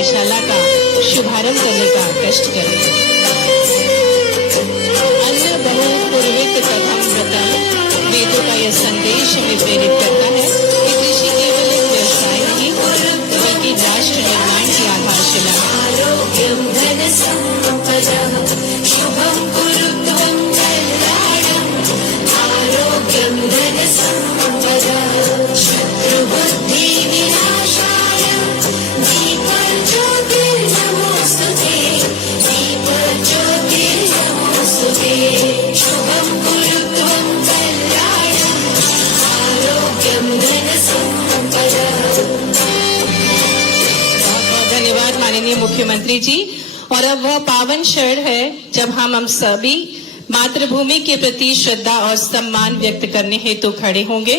कार्यशाला का शुभारंभ करने का कष्ट करें। अन्न बहु पूर्वित कथम व्रतम, वेदों का यह संदेश हमें प्रेरित करता है कि कृषि केवल एक व्यवसाय नहीं बल्कि राष्ट्र निर्माण की आधारशिला है। आरोग्यम धन संपदः शुभं कुरुत्वं कल्याणम्, आरोग्यम धन संपदः शत्रुबुद्धि विनाशाय दीपज्योतिर्नमोस्तुते, दीपज्योतिर्नमोस्तुते शुभं कुरुत्वं कल्याणम्, आरोग्यम धन संपदः। धन्यवाद माननीय मुख्यमंत्री जी। और अब वह पावन क्षण है जब हम सभी मातृभूमि के प्रति श्रद्धा और सम्मान व्यक्त करने हेतु खड़े होंगे।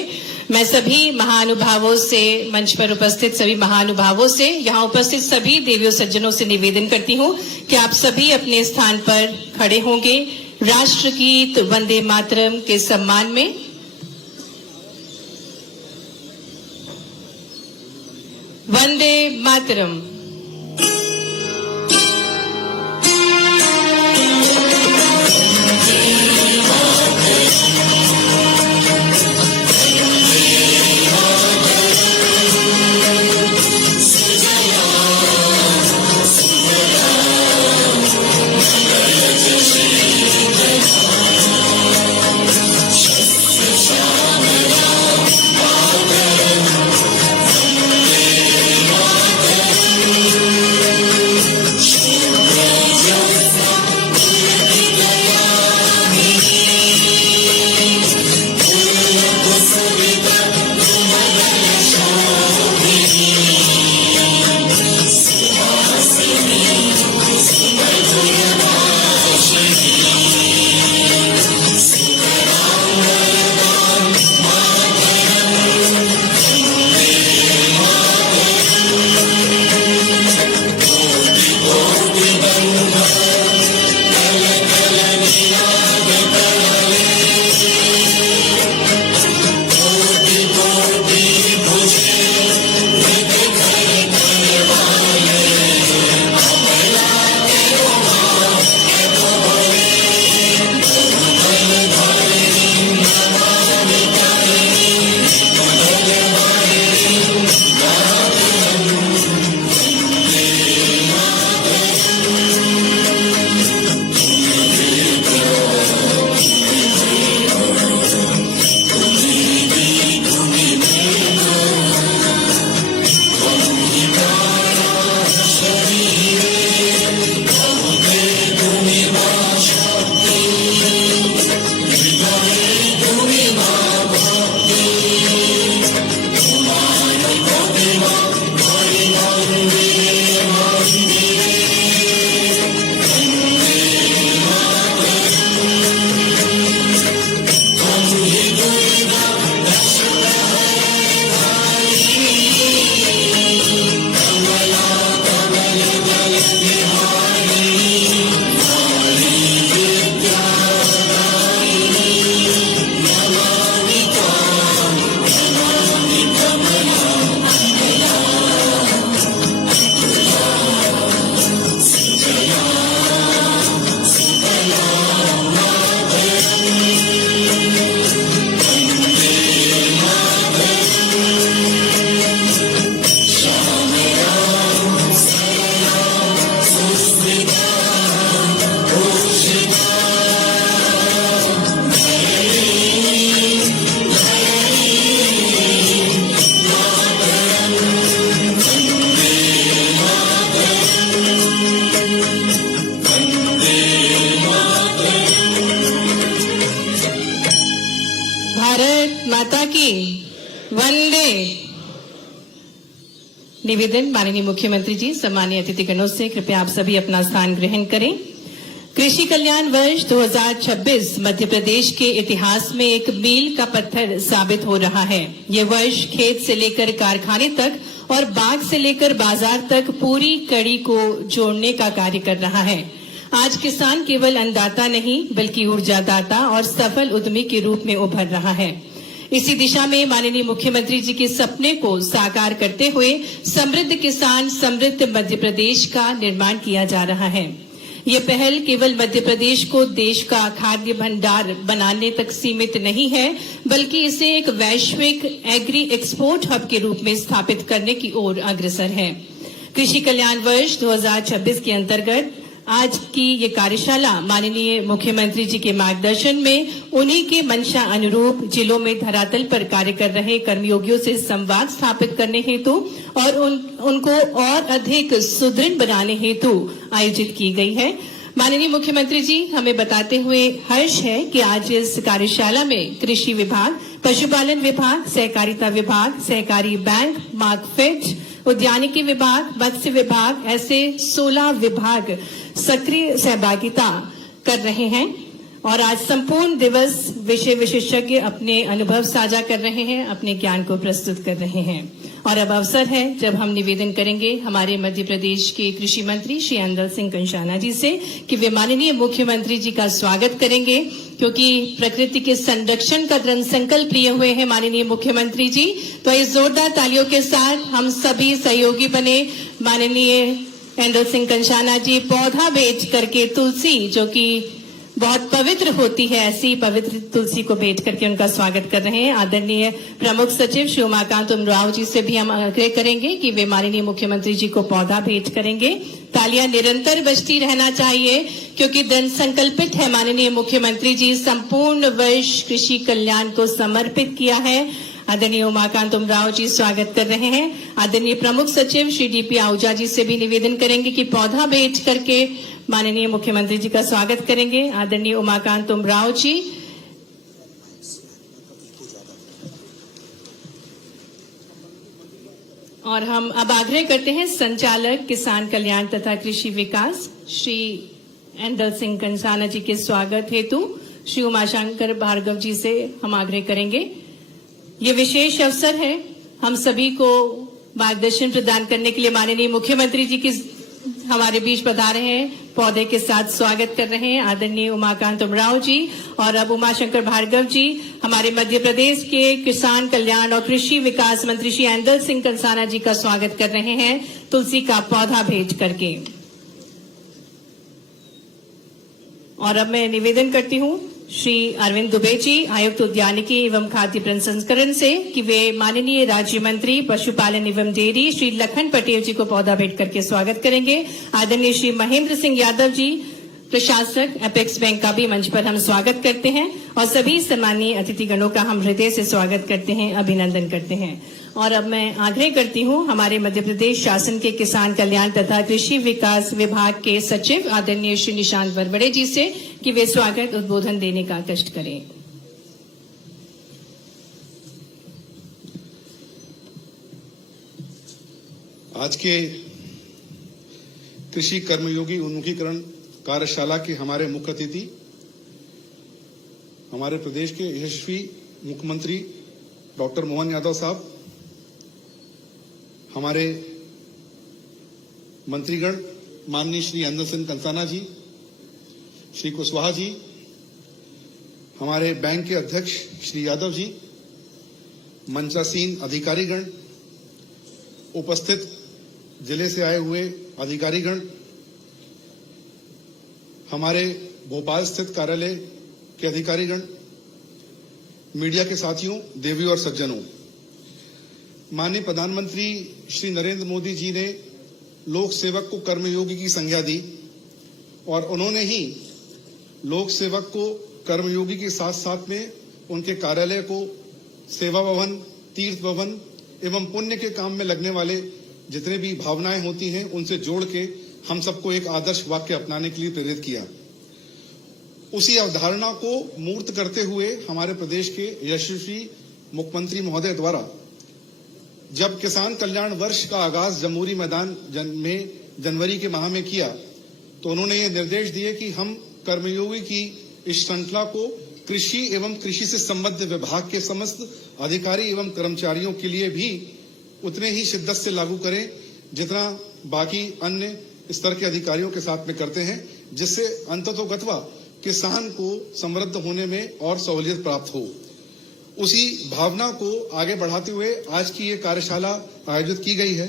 मैं सभी महानुभावों से, मंच पर उपस्थित सभी महानुभावों से, यहाँ उपस्थित सभी देवियों सज्जनों से निवेदन करती हूँ कि आप सभी अपने स्थान पर खड़े होंगे राष्ट्रगीत वंदे मातरम के सम्मान में। वंदे मातरम। माता की वंदे। निवेदन माननीय मुख्यमंत्री जी, सम्मानीय अतिथिगणों से कृपया आप सभी अपना स्थान ग्रहण करें। कृषि कल्याण वर्ष 2026 मध्य प्रदेश के इतिहास में एक मील का पत्थर साबित हो रहा है। ये वर्ष खेत से लेकर कारखाने तक और बाग से लेकर बाजार तक पूरी कड़ी को जोड़ने का कार्य कर रहा है। आज किसान केवल अन्नदाता नहीं बल्कि ऊर्जादाता और सफल उद्यमी के रूप में उभर रहा है। इसी दिशा में माननीय मुख्यमंत्री जी के सपने को साकार करते हुए समृद्ध किसान समृद्ध मध्य प्रदेश का निर्माण किया जा रहा है। ये पहल केवल मध्य प्रदेश को देश का खाद्य भंडार बनाने तक सीमित नहीं है, बल्कि इसे एक वैश्विक एग्री एक्सपोर्ट हब के रूप में स्थापित करने की ओर अग्रसर है। कृषि कल्याण वर्ष 2026 के अंतर्गत आज की ये कार्यशाला माननीय मुख्यमंत्री जी के मार्गदर्शन में उन्हीं के मंशा अनुरूप जिलों में धरातल पर कार्य कर रहे कर्मयोगियों से संवाद स्थापित करने हेतु और उनको और अधिक सुदृढ़ बनाने हेतु आयोजित की गई है। माननीय मुख्यमंत्री जी, हमें बताते हुए हर्ष है कि आज इस कार्यशाला में कृषि विभाग, पशुपालन विभाग, सहकारिता विभाग, सहकारी बैंक, मार्कफेड, उद्यानिकी विभाग, मत्स्य विभाग, ऐसे 16 विभाग सक्रिय सहभागिता कर रहे हैं और आज संपूर्ण दिवस विषय विशेषज्ञ अपने अनुभव साझा कर रहे हैं, अपने ज्ञान को प्रस्तुत कर रहे हैं। और अब अवसर है जब हम निवेदन करेंगे हमारे मध्य प्रदेश के कृषि मंत्री श्री ऐंदल सिंह कंषाना जी से कि वे माननीय मुख्यमंत्री जी का स्वागत करेंगे, क्योंकि प्रकृति के संरक्षण का दृढ़ संकल्प लिए हुए हैं माननीय मुख्यमंत्री जी। तो इस जोरदार तालियों के साथ हम सभी सहयोगी बने माननीय ऐंदल सिंह कंषाना जी पौधा भेंट करके तुलसी, जो कि बहुत पवित्र होती है, ऐसी पवित्र तुलसी को भेंट करके उनका स्वागत कर रहे हैं। आदरणीय प्रमुख सचिव श्री उमाकांत उमराव जी से भी हम आग्रह करेंगे कि वे माननीय मुख्यमंत्री जी को पौधा भेंट करेंगे। तालियां निरंतर बजती रहना चाहिए, क्योंकि दृढ़ संकल्पित है माननीय मुख्यमंत्री जी संपूर्ण वर्ष कृषि कल्याण को समर्पित किया है। आदरणीय उमाकांत उमराव जी स्वागत कर रहे हैं। आदरणीय प्रमुख सचिव श्री डीपी आहूजा जी से भी निवेदन करेंगे कि पौधा भेंट करके माननीय मुख्यमंत्री जी का स्वागत करेंगे। आदरणीय उमाकांत उमराव जी। और हम अब आग्रह करते हैं संचालक किसान कल्याण तथा कृषि विकास श्री ऐंदल सिंह कंषाना जी के स्वागत हेतु श्री उमाशंकर भार्गव जी से हम आग्रह करेंगे। ये विशेष अवसर है, हम सभी को मार्गदर्शन प्रदान करने के लिए माननीय मुख्यमंत्री जी की हमारे बीच पधारे हैं, पौधे के साथ स्वागत कर रहे हैं आदरणीय उमाकांत उमराव जी। और अब उमाशंकर भार्गव जी हमारे मध्य प्रदेश के किसान कल्याण और कृषि विकास मंत्री श्री ऐंदल सिंह कंषाना जी का स्वागत कर रहे हैं तुलसी का पौधा भेंट करके। और अब मैं निवेदन करती हूँ श्री अरविंद दुबे जी, आयुक्त उद्यानिकी एवं खाद्य प्रसंस्करण से, कि वे माननीय राज्य मंत्री पशुपालन एवं डेयरी श्री लखन पटेल जी को पौधा भेंट करके स्वागत करेंगे। आदरणीय श्री महेंद्र सिंह यादव जी, प्रशासक एपेक्स बैंक का भी मंच पर हम स्वागत करते हैं और सभी सम्मानीय अतिथिगणों का हम हृदय से स्वागत करते हैं, अभिनंदन करते हैं। और अब मैं आग्रह करती हूं हमारे मध्य प्रदेश शासन के किसान कल्याण तथा कृषि विकास विभाग के सचिव आदरणीय श्री निशांत वरबड़े जी से कि वे स्वागत उद्बोधन देने का कष्ट करें। आज के कृषि कर्मयोगी उन्मुखीकरण कार्यशाला के हमारे मुख्य अतिथि हमारे प्रदेश के यशस्वी मुख्यमंत्री डॉक्टर मोहन यादव साहब, हमारे मंत्रीगण माननीय श्री ऐंदल सिंह कंषाना जी, श्री कुशवाहा जी, हमारे बैंक के अध्यक्ष श्री यादव जी, मंचासीन अधिकारीगण, उपस्थित जिले से आए हुए अधिकारीगण, हमारे भोपाल स्थित कार्यालय के अधिकारीगण, मीडिया के साथियों, देवी और सज्जनों, माननीय प्रधानमंत्री श्री नरेंद्र मोदी जी ने लोक सेवक को कर्मयोगी की संज्ञा दी और उन्होंने ही लोक सेवक को कर्मयोगी के साथ साथ में उनके कार्यालय को सेवा भवन, तीर्थ भवन एवं पुण्य के काम में लगने वाले जितने भी भावनाएं होती हैं उनसे जोड़ के हम सबको एक आदर्श वाक्य अपनाने के लिए प्रेरित किया। उसी अवधारणा को मूर्त करते हुए हमारे प्रदेश के यशस्वी मुख्यमंत्री महोदय द्वारा जब किसान कल्याण वर्ष का आगाज जमहूरी मैदान में जनवरी के माह में किया तो उन्होंने ये निर्देश दिए कि हम कर्मयोगी की इस श्रृंखला को कृषि एवं कृषि से संबद्ध विभाग के समस्त अधिकारी एवं कर्मचारियों के लिए भी उतने ही शिद्दत से लागू करें जितना बाकी अन्य स्तर के अधिकारियों के साथ में करते हैं, जिससे अंततोगत्वा किसान को समृद्ध होने में और सहूलियत प्राप्त हो। उसी भावना को आगे बढ़ाते हुए आज की ये कार्यशाला आयोजित की गई है।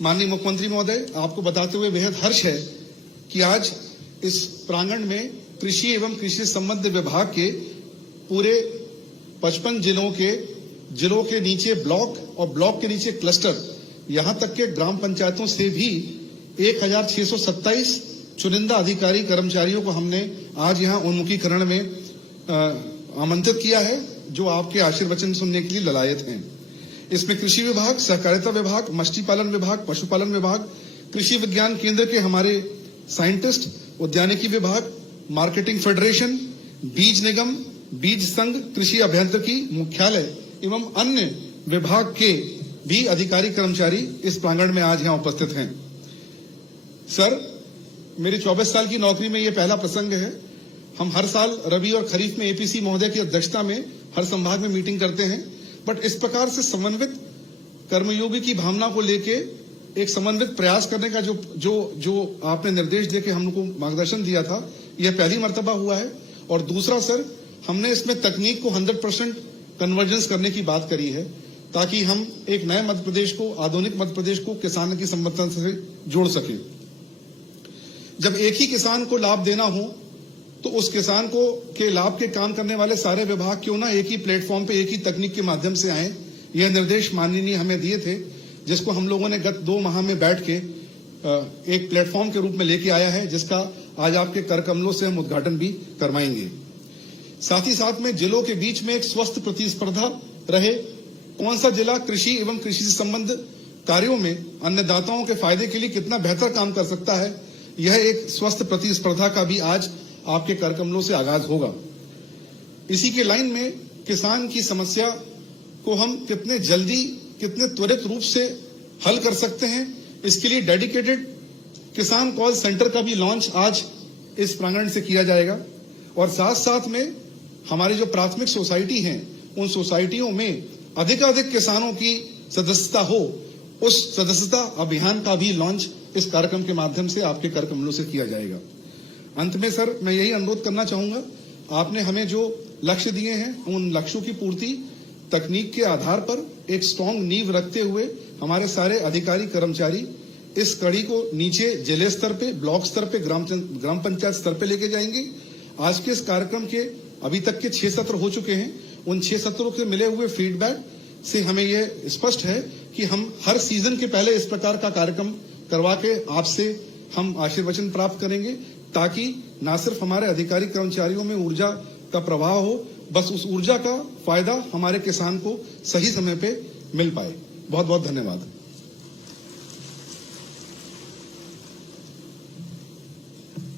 माननीय मुख्यमंत्री महोदय, आपको बताते हुए बेहद हर्ष है कि आज इस प्रांगण में कृषि एवं कृषि संबद्ध विभाग के पूरे 55 जिलों के नीचे ब्लॉक और ब्लॉक के नीचे क्लस्टर, यहां तक के ग्राम पंचायतों से भी 1627 चुनिंदा अधिकारी कर्मचारियों को हमने आज यहां उन्मुखीकरण में आमंत्रित किया है, जो आपके आशीर्वचन सुनने के लिए ललायत हैं। इसमें कृषि विभाग, सहकारिता विभाग, मछली पालन विभाग, पशुपालन विभाग, कृषि विज्ञान केंद्र के हमारे साइंटिस्ट, उद्यानिकी विभाग, मार्केटिंग फेडरेशन, बीज निगम, बीज संघ, कृषि अभियांत्रिकी मुख्यालय एवं अन्य विभाग के भी अधिकारी कर्मचारी इस प्रांगण में आज यहां उपस्थित हैं। सर, मेरी 24 साल की नौकरी में यह पहला प्रसंग है। हम हर साल रबी और खरीफ में एपीसी महोदय की अध्यक्षता में हर संभाग में मीटिंग करते हैं, बट इस प्रकार से समन्वित कर्मयोगी की भावना को लेके एक समन्वित प्रयास करने का जो आपने निर्देश देके हम लोग को मार्गदर्शन दिया था, यह पहली मर्तबा हुआ है। और दूसरा सर, हमने इसमें तकनीक को 100% कन्वर्जेंस करने की बात करी है, ताकि हम एक नए मध्य प्रदेश को, आधुनिक मध्य प्रदेश को किसान की संबद्धता से जोड़ सकें। जब एक ही किसान को लाभ देना हो तो उस किसान को के लाभ के काम करने वाले सारे विभाग क्यों ना एक ही प्लेटफॉर्म पे, एक ही तकनीक के माध्यम से आए। यह निर्देश माननीय हमें दिए थे, जिसको हम लोगों ने गत 2 माह में बैठ के एक प्लेटफॉर्म के रूप में लेके आया है, जिसका आज आपके कर कमलों से हम उद्घाटन भी करवाएंगे। साथ ही साथ में जिलों के बीच में एक स्वस्थ प्रतिस्पर्धा रहे। कौन सा जिला कृषि एवं कृषि से संबंध कार्यों में अन्नदाताओं के फायदे के लिए कितना बेहतर काम कर सकता है, यह एक स्वस्थ प्रतिस्पर्धा का भी आज आपके कर कमलों से आगाज होगा। इसी के लाइन में किसान की समस्या को हम कितने जल्दी, कितने त्वरित रूप से हल कर सकते हैं, इसके लिए डेडिकेटेड किसान कॉल सेंटर का भी लॉन्च आज इस प्रांगण से किया जाएगा। और साथ साथ में हमारी जो प्राथमिक सोसाइटी हैं, उन सोसाइटियों में अधिकाधिक किसानों की सदस्यता हो, उस सदस्यता अभियान का भी लॉन्च इस कार्यक्रम के माध्यम से आपके कर कमलों से किया जाएगा। अंत में सर, मैं यही अनुरोध करना चाहूंगा, आपने हमें जो लक्ष्य दिए हैं, उन लक्ष्यों की पूर्ति तकनीक के आधार पर एक स्ट्रांग नींव रखते हुए हमारे सारे अधिकारी कर्मचारी इस कड़ी को नीचे जिले स्तर पे, ब्लॉक स्तर पे, ग्राम पंचायत स्तर पे लेके जाएंगे। आज के इस कार्यक्रम के अभी तक के 6 सत्र हो चुके हैं। उन 6 सत्रों से मिले हुए फीडबैक से हमें यह स्पष्ट है कि हम हर सीजन के पहले इस प्रकार का कार्यक्रम करवा के आपसे हम आशीर्वचन प्राप्त करेंगे, ताकि न सिर्फ हमारे अधिकारी कर्मचारियों में ऊर्जा का प्रवाह हो, बस उस ऊर्जा का फायदा हमारे किसान को सही समय पे मिल पाए। बहुत बहुत धन्यवाद।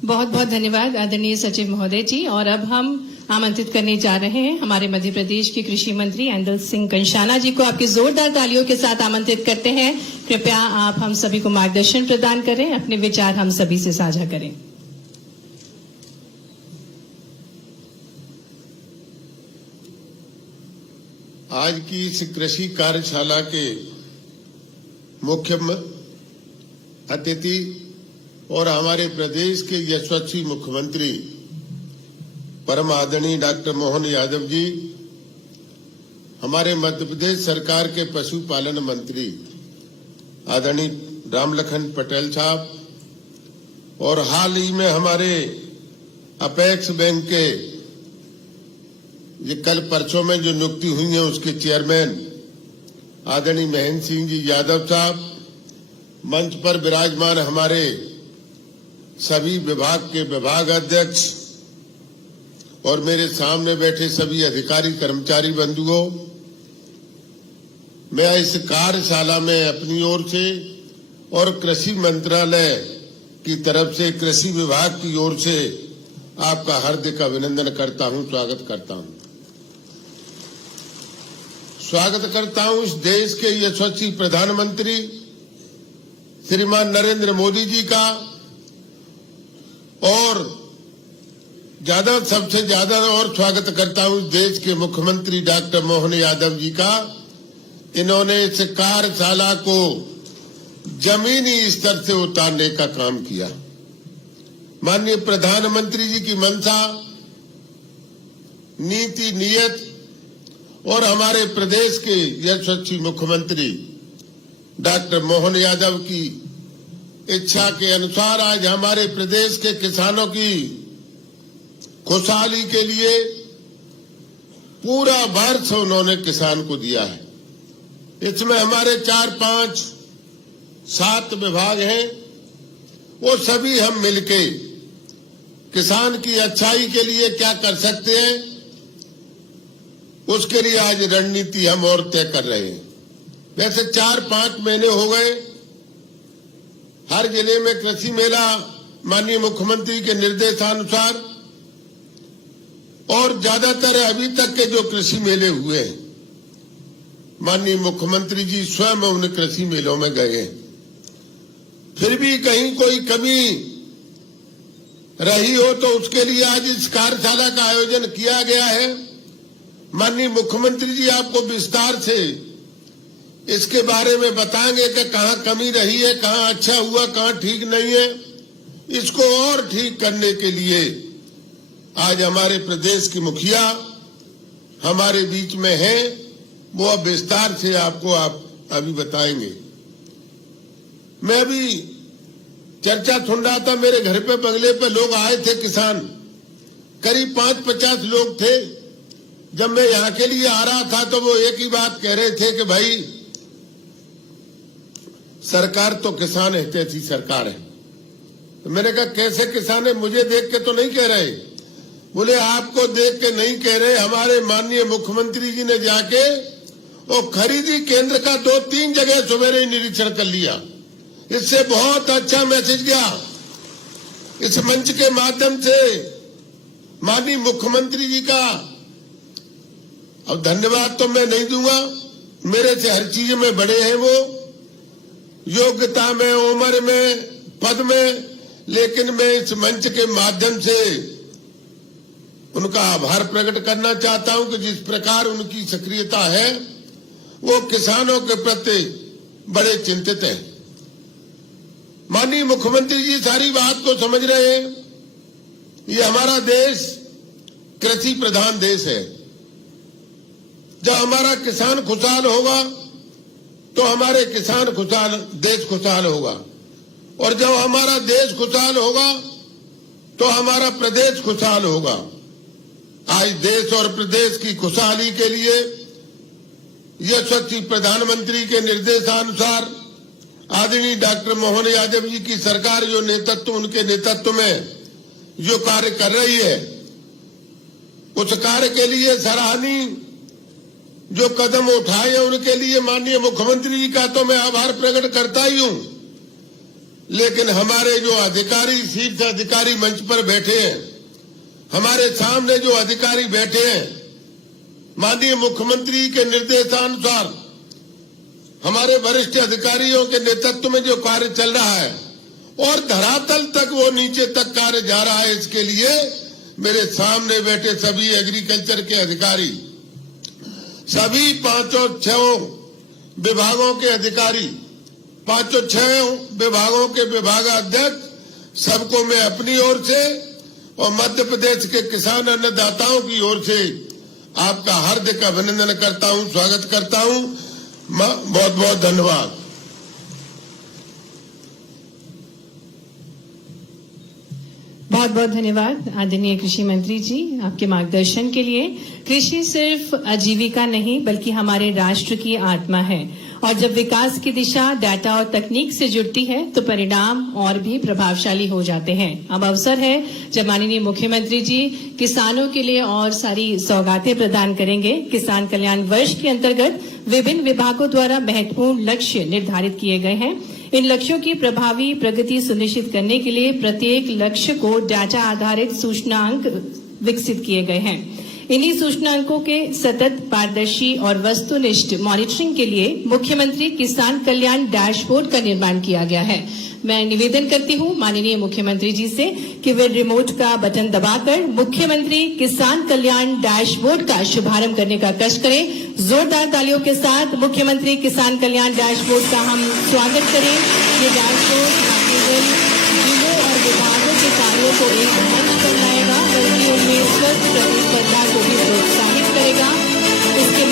बहुत बहुत धन्यवाद आदरणीय सचिव महोदय जी। और अब हम आमंत्रित करने जा रहे हैं हमारे मध्य प्रदेश के कृषि मंत्री ऐंदल सिंह कंषाना जी को। आपकी जोरदार तालियों के साथ आमंत्रित करते हैं। कृपया आप हम सभी को मार्गदर्शन प्रदान करें, अपने विचार हम सभी से साझा करें। आज की इस कृषि कार्यशाला के मुख्य अतिथि और हमारे प्रदेश के यशस्वी मुख्यमंत्री परम आदरणीय डॉक्टर मोहन यादव जी, हमारे मध्य प्रदेश सरकार के पशुपालन मंत्री आदरणीय रामलखन पटेल साहब, और हाल ही में हमारे अपेक्स बैंक के ये कल परसों में जो नियुक्ति हुई है उसके चेयरमैन आदरणीय महेंद्र सिंह जी यादव साहब, मंच पर विराजमान हमारे सभी विभाग के विभाग अध्यक्ष और मेरे सामने बैठे सभी अधिकारी कर्मचारी बंधुओं, मैं इस कार्यशाला में अपनी ओर से और कृषि मंत्रालय की तरफ से, कृषि विभाग की ओर से आपका हार्दिक अभिनंदन करता हूं, स्वागत करता हूं। स्वागत करता हूं इस देश के यशस्वी प्रधानमंत्री श्रीमान नरेंद्र मोदी जी का, और सबसे ज्यादा और स्वागत करता हूं इस देश के मुख्यमंत्री डॉक्टर मोहन यादव जी का। इन्होंने इस कार्यशाला को जमीनी स्तर से उतारने का काम किया। माननीय प्रधानमंत्री जी की मंशा, नीति, नियत और हमारे प्रदेश के यशस्वी मुख्यमंत्री डॉक्टर मोहन यादव की इच्छा के अनुसार आज हमारे प्रदेश के किसानों की खुशहाली के लिए पूरा वर्ष उन्होंने किसान को दिया है। इसमें हमारे 4, 5, 7 विभाग हैं, वो सभी हम मिलके किसान की अच्छाई के लिए क्या कर सकते हैं, उसके लिए आज रणनीति हम और तय कर रहे हैं। वैसे 4-5 महीने हो गए, हर जिले में कृषि मेला माननीय मुख्यमंत्री के निर्देशानुसार, और ज्यादातर अभी तक के जो कृषि मेले हुए हैं, माननीय मुख्यमंत्री जी स्वयं उन कृषि मेलों में गए हैं। फिर भी कहीं कोई कमी रही हो तो उसके लिए आज इस कार्यशाला का आयोजन किया गया है। माननीय मुख्यमंत्री जी आपको विस्तार से इसके बारे में बताएंगे कि कहां कमी रही है, कहां अच्छा हुआ, कहां ठीक नहीं है। इसको और ठीक करने के लिए आज हमारे प्रदेश की मुखिया हमारे बीच में है, वो अब विस्तार से आपको अभी बताएंगे। मैं अभी चर्चा सुन रहा था, मेरे घर पे बंगले पे लोग आए थे, किसान करीब 5-50 लोग थे। जब मैं यहाँ के लिए आ रहा था तो वो एक ही बात कह रहे थे कि भाई सरकार तो किसान हितैषी सरकार है। तो मैंने कहा कैसे किसान है, मुझे देख के तो नहीं कह रहे। बोले आपको देख के नहीं कह रहे, हमारे माननीय मुख्यमंत्री जी ने जाके और खरीदी केंद्र का 2-3 जगह सवेरे निरीक्षण कर लिया। इससे बहुत अच्छा मैसेज गया। इस मंच के माध्यम से माननीय मुख्यमंत्री जी का अब धन्यवाद तो मैं नहीं दूंगा, मेरे से हर चीज में बड़े हैं वो, योग्यता में, उम्र में, पद में, लेकिन मैं इस मंच के माध्यम से उनका आभार प्रकट करना चाहता हूं कि जिस प्रकार उनकी सक्रियता है वो किसानों के प्रति बड़े चिंतित हैं। माननीय मुख्यमंत्री जी सारी बात को समझ रहे हैं। ये हमारा देश कृषि प्रधान देश है। जब हमारा किसान खुशहाल होगा तो हमारे किसान खुशहाल, देश खुशहाल होगा, और जब हमारा देश खुशहाल होगा तो हमारा प्रदेश खुशहाल होगा। आज देश और प्रदेश की खुशहाली के लिए यशस्वी प्रधानमंत्री के निर्देशानुसार आदरणीय डॉक्टर मोहन यादव जी की सरकार जो नेतृत्व, उनके नेतृत्व में जो कार्य कर रही है, उस कार्य के लिए सराहनीय जो कदम उठाए हैं उनके लिए माननीय मुख्यमंत्री जी का तो मैं आभार प्रकट करता ही हूं। लेकिन हमारे जो अधिकारी, शीर्ष अधिकारी मंच पर बैठे हैं, हमारे सामने जो अधिकारी बैठे हैं, माननीय मुख्यमंत्री के निर्देशानुसार हमारे वरिष्ठ अधिकारियों के नेतृत्व में जो कार्य चल रहा है और धरातल तक वो नीचे तक कार्य जा रहा है, इसके लिए मेरे सामने बैठे सभी एग्रीकल्चर के अधिकारी, सभी 5-6 विभागों के अधिकारी, 5-6 विभागों के विभागाध्यक्ष, सबको मैं अपनी ओर से और मध्य प्रदेश के किसान अन्नदाताओं की ओर से आपका हार्दिक अभिनंदन करता हूं, स्वागत करता हूं। बहुत बहुत धन्यवाद। बहुत बहुत धन्यवाद आदरणीय कृषि मंत्री जी, आपके मार्गदर्शन के लिए। कृषि सिर्फ आजीविका नहीं बल्कि हमारे राष्ट्र की आत्मा है, और जब विकास की दिशा डाटा और तकनीक से जुड़ती है तो परिणाम और भी प्रभावशाली हो जाते हैं। अब अवसर है जब माननीय मुख्यमंत्री जी किसानों के लिए और सारी सौगातें प्रदान करेंगे। किसान कल्याण वर्ष के अंतर्गत विभिन्न विभागों द्वारा महत्वपूर्ण लक्ष्य निर्धारित किए गए हैं। इन लक्ष्यों की प्रभावी प्रगति सुनिश्चित करने के लिए प्रत्येक लक्ष्य को डाटा आधारित सूचनांक विकसित किए गए हैं। इन्हीं सूचनांकों के सतत, पारदर्शी और वस्तुनिष्ठ मॉनिटरिंग के लिए मुख्यमंत्री किसान कल्याण डैशबोर्ड का निर्माण किया गया है। मैं निवेदन करती हूं माननीय मुख्यमंत्री जी से कि वे रिमोट का बटन दबाकर मुख्यमंत्री किसान कल्याण डैशबोर्ड का शुभारंभ करने का कष्ट करें। जोरदार तालियों के साथ मुख्यमंत्री किसान कल्याण डैशबोर्ड का हम स्वागत करें। ये डैशबोर्ड न केवल जिलों और विभागों के कार्यों को एक मंच पर लाएगा बल्कि उनमें स्वस्थ प्रतिस्पर्धा को भी प्रोत्साहित करेगा। इसके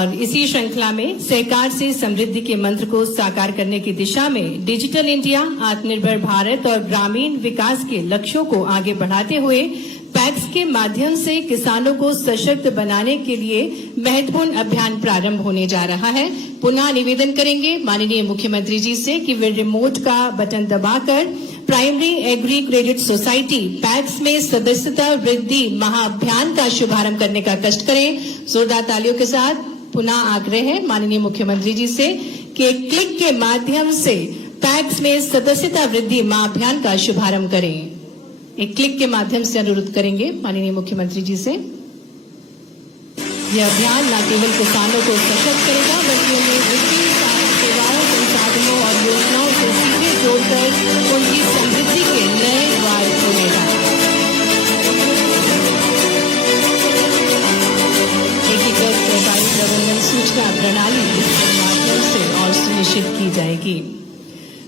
और इसी श्रृंखला में सहकार से समृद्धि के मंत्र को साकार करने की दिशा में डिजिटल इंडिया, आत्मनिर्भर भारत और ग्रामीण विकास के लक्ष्यों को आगे बढ़ाते हुए पैक्स के माध्यम से किसानों को सशक्त बनाने के लिए महत्वपूर्ण अभियान प्रारंभ होने जा रहा है। पुनः निवेदन करेंगे माननीय मुख्यमंत्री जी से कि वे रिमोट का बटन दबाकर primary agri credit society PACS में सदस्यता वृद्धि महाअभियान का शुभारंभ करने का कष्ट करें। जोरदार तालियों के साथ पुनः आग्रह है माननीय मुख्यमंत्री जी से कि एक क्लिक के माध्यम से पैक्स में सदस्यता वृद्धि महाअभियान का शुभारंभ करें। एक क्लिक के माध्यम से अनुरोध करेंगे माननीय मुख्यमंत्री जी से। यह अभियान न केवल किसानों को सशक्त करेगा बल्कि उन्हें वित्तीय सेवाओं, संसाधनों और योजनाओं से सीधे जोड़कर उनकी समृद्धि के नए द्वार खोलेगा। एकीकृत व्यापारी प्रबंधन सूचना प्रणाली इसके माध्यम से और सुनिश्चित की जाएगी।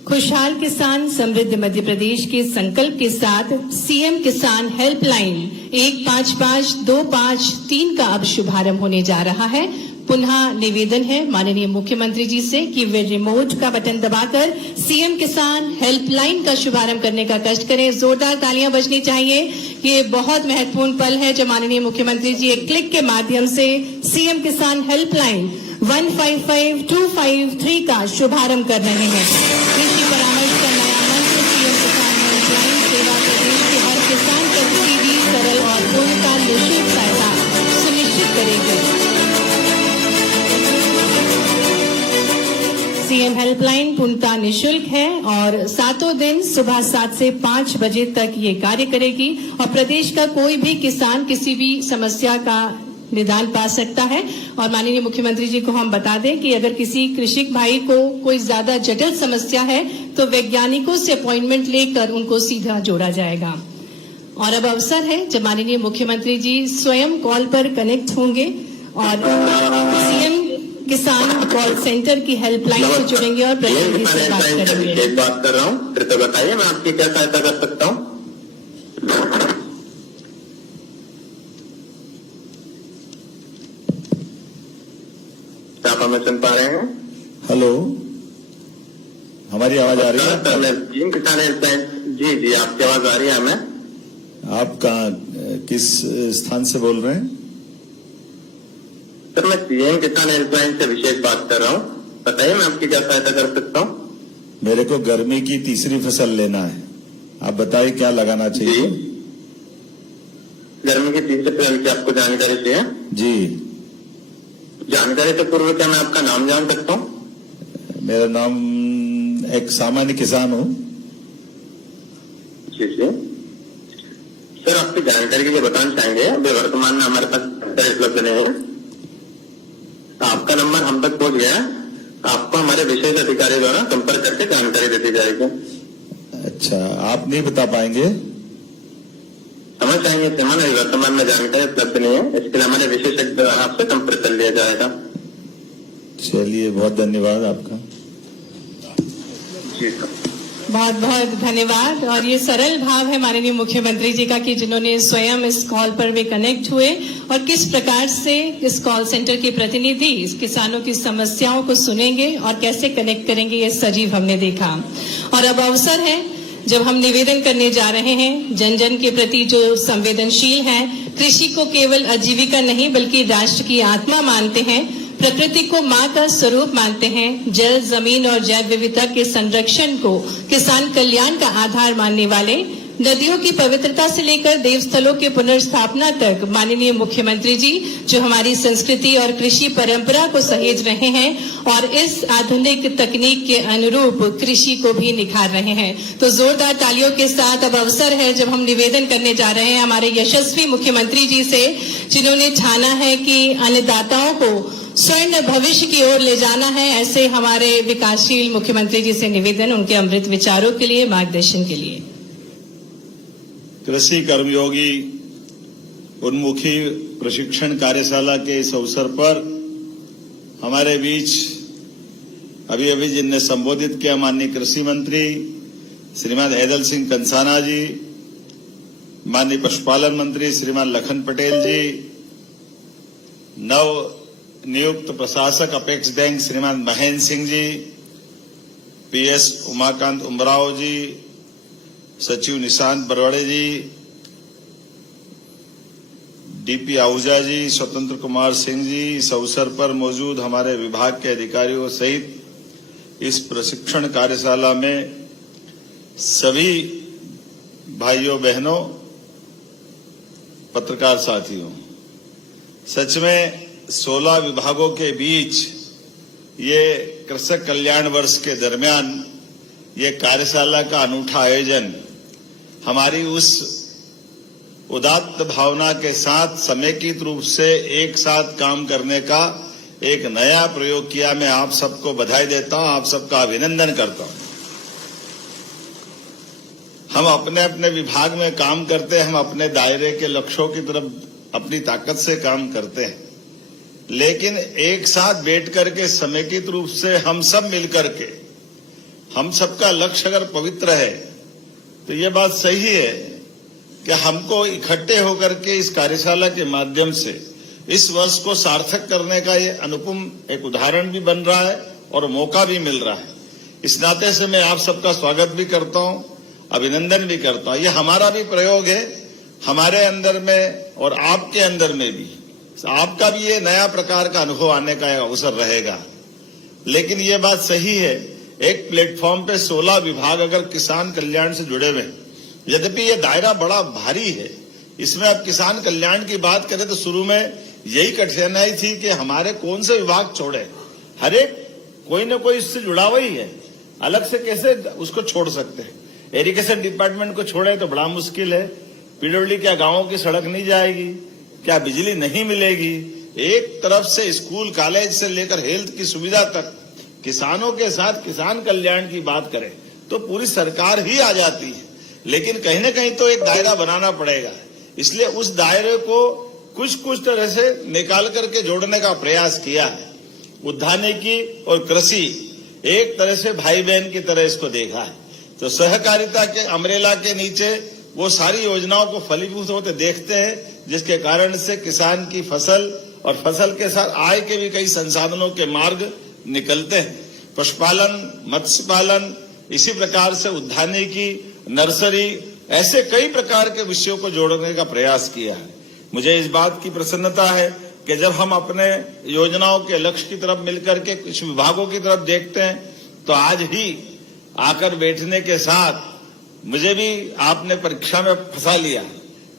खुशहाल किसान समृद्ध मध्य प्रदेश के संकल्प के साथ सीएम किसान हेल्पलाइन 155253 का अब शुभारंभ होने जा रहा है। पुनः निवेदन है माननीय मुख्यमंत्री जी से कि वे रिमोट का बटन दबाकर सीएम किसान हेल्पलाइन का शुभारंभ करने का कष्ट करें। जोरदार तालियां बजनी चाहिए। ये बहुत महत्वपूर्ण पल है जब माननीय मुख्यमंत्री जी एक क्लिक के माध्यम से सीएम किसान हेल्पलाइन 155253 का शुभारंभ कर रहे हैं। कृषि परामर्श का नया मंत्र सीएम किसान हेल्पलाइन सेवा प्रदेश के हर किसान तक सीधी, सरल और पूर्णतः निःशुल्क सहायता सुनिश्चित करेगी। सीएम हेल्पलाइन पूर्णतः निःशुल्क है और सातों दिन सुबह 7 से 5 बजे तक ये कार्य करेगी और प्रदेश का कोई भी किसान किसी भी समस्या का निदान पा सकता है। और माननीय मुख्यमंत्री जी को हम बता दें कि अगर किसी कृषक भाई को कोई ज्यादा जटिल समस्या है तो वैज्ञानिकों से अपॉइंटमेंट लेकर उनको सीधा जोड़ा जाएगा। और अब अवसर है जब माननीय मुख्यमंत्री जी स्वयं कॉल पर कनेक्ट होंगे और सीएम किसान कॉल सेंटर की हेल्पलाइन से जुड़ेंगे और प्रतिनिधि से बात करेंगे। बात कर रहा हूँ, कृपया बताइए मैं आपकी क्या सहायता कर सकता हूँ। क्या आप हमें सुन पा रहे हैं? हेलो, हमारी आवाज आ रही है? जी किसान हेल्पलाइन, जी जी आपकी आवाज आ रही है हमें। आप कहाँ, किस स्थान से बोल रहे हैं? सर मैं सीएम किसान हेल्पलाइन से विशेष बात कर रहा हूँ, बताइए मैं आपकी क्या सहायता कर सकता हूँ। मेरे को गर्मी की तीसरी फसल लेना है, आप बताइए क्या लगाना चाहिए। गर्मी की तीसरी फसल की आपको जानकारी चाहिए? जी। जानकारी से पूर्व क्या मैं आपका नाम जान सकता हूँ? मेरा नाम, एक सामान्य किसान हूँ। जी जी सर, आपकी जानकारी के लिए बताना चाहेंगे अभी वर्तमान में हमारे पास उपलब्ध नहीं है। आपका नंबर हम तक पहुंच गया, आपको हमारे विशेष अधिकारी द्वारा संपर्क करके जानकारी दे दी जाएगी। अच्छा, आप नहीं बता पाएंगे? समझ चाहेंगे कि हमारे वर्तमान में जानकारी उपलब्ध नहीं है, इसके लिए हमारे विशेषज्ञ द्वारा आपसे संपर्क कर लिया जाएगा। चलिए, बहुत धन्यवाद आपका। जी सर, बहुत बहुत धन्यवाद। और ये सरल भाव है माननीय मुख्यमंत्री जी का कि जिन्होंने स्वयं इस कॉल पर वे कनेक्ट हुए और किस प्रकार से इस कॉल सेंटर के प्रतिनिधि इस किसानों की समस्याओं को सुनेंगे और कैसे कनेक्ट करेंगे, ये सजीव हमने देखा। और अब अवसर है जब हम निवेदन करने जा रहे हैं जन जन के प्रति जो संवेदनशील हैं, कृषि को केवल आजीविका नहीं बल्कि राष्ट्र की आत्मा मानते हैं, प्रकृति को मां का स्वरूप मानते हैं, जल, जमीन और जैव विविधता के संरक्षण को किसान कल्याण का आधार मानने वाले, नदियों की पवित्रता से लेकर देवस्थलों के पुनर्स्थापना तक माननीय मुख्यमंत्री जी जो हमारी संस्कृति और कृषि परंपरा को सहेज रहे हैं और इस आधुनिक तकनीक के अनुरूप कृषि को भी निखार रहे हैं। तो जोरदार तालियों के साथ अब अवसर है जब हम निवेदन करने जा रहे हैं हमारे यशस्वी मुख्यमंत्री जी से, जिन्होंने ठाना है कि अन्नदाताओं को स्वर्ण भविष्य की ओर ले जाना है। ऐसे हमारे विकासशील मुख्यमंत्री जी से निवेदन उनके अमृत विचारों के लिए, मार्गदर्शन के लिए। कृषि कर्मयोगी उन्मुखी प्रशिक्षण कार्यशाला के इस अवसर पर हमारे बीच अभी जिनने संबोधित किया माननीय कृषि मंत्री श्रीमान हैदल सिंह कंसाना जी, माननीय पशुपालन मंत्री श्रीमान लखन पटेल जी, नव नियुक्त प्रशासक अपेक्स बैंक श्रीमान महेंद्र सिंह जी, पीएस उमाकांत उमराव जी, सचिव निशांत बरवाड़े जी, डीपी आहूजा जी, स्वतंत्र कुमार सिंह जी, इस अवसर पर मौजूद हमारे विभाग के अधिकारियों सहित इस प्रशिक्षण कार्यशाला में सभी भाइयों बहनों, पत्रकार साथियों, सच में 16 विभागों के बीच ये कृषक कल्याण वर्ष के दरमियान ये कार्यशाला का अनूठा आयोजन हमारी उस उदात्त भावना के साथ समेकित रूप से एक साथ काम करने का एक नया प्रयोग किया। मैं आप सबको बधाई देता हूं, आप सबका अभिनंदन करता हूं। हम अपने अपने विभाग में काम करते हैं, हम अपने दायरे के लक्ष्यों की तरफ अपनी ताकत से काम करते हैं, लेकिन एक साथ बैठ करके समेकित रूप से हम सब मिलकर के हम सबका लक्ष्य अगर पवित्र है तो ये बात सही है कि हमको इकट्ठे होकर के इस कार्यशाला के माध्यम से इस वर्ष को सार्थक करने का ये अनुपम एक उदाहरण भी बन रहा है और मौका भी मिल रहा है। इस नाते से मैं आप सबका स्वागत भी करता हूं, अभिनंदन भी करता हूं। ये हमारा भी प्रयोग है, हमारे अंदर में और आपके अंदर में भी, आपका भी ये नया प्रकार का अनुभव आने का अवसर रहेगा। लेकिन ये बात सही है, एक प्लेटफॉर्म पे 16 विभाग अगर किसान कल्याण से जुड़े हुए, यद्यपि ये दायरा बड़ा भारी है, इसमें अब किसान कल्याण की बात करें तो शुरू में यही कठिनाई थी कि हमारे कौन से विभाग छोड़े। हर एक कोई न कोई इससे जुड़ा हुआ ही है, अलग से कैसे उसको छोड़ सकते हैं। इरिगेशन डिपार्टमेंट को छोड़े तो बड़ा मुश्किल है। पीडब्ल्यूडी क्या गांवों की सड़क नहीं जाएगी, क्या बिजली नहीं मिलेगी। एक तरफ से स्कूल कॉलेज से लेकर हेल्थ की सुविधा तक किसानों के साथ किसान कल्याण की बात करें तो पूरी सरकार ही आ जाती है, लेकिन कहीं न कहीं तो एक दायरा बनाना पड़ेगा। इसलिए उस दायरे को कुछ तरह से निकाल करके जोड़ने का प्रयास किया है। उद्यानिकी और कृषि एक तरह से भाई बहन की तरह इसको देखा है, तो सहकारिता के अम्ब्रेला के नीचे वो सारी योजनाओं को फलीभूत होते देखते हैं, जिसके कारण से किसान की फसल और फसल के साथ आय के भी कई संसाधनों के मार्ग निकलते हैं। पशुपालन, मत्स्य पालन, इसी प्रकार से उद्यानिकी, नर्सरी, ऐसे कई प्रकार के विषयों को जोड़ने का प्रयास किया है। मुझे इस बात की प्रसन्नता है कि जब हम अपने योजनाओं के लक्ष्य की तरफ मिलकर के कुछ विभागों की तरफ देखते हैं तो आज ही आकर बैठने के साथ मुझे भी आपने परीक्षा में फंसा लिया,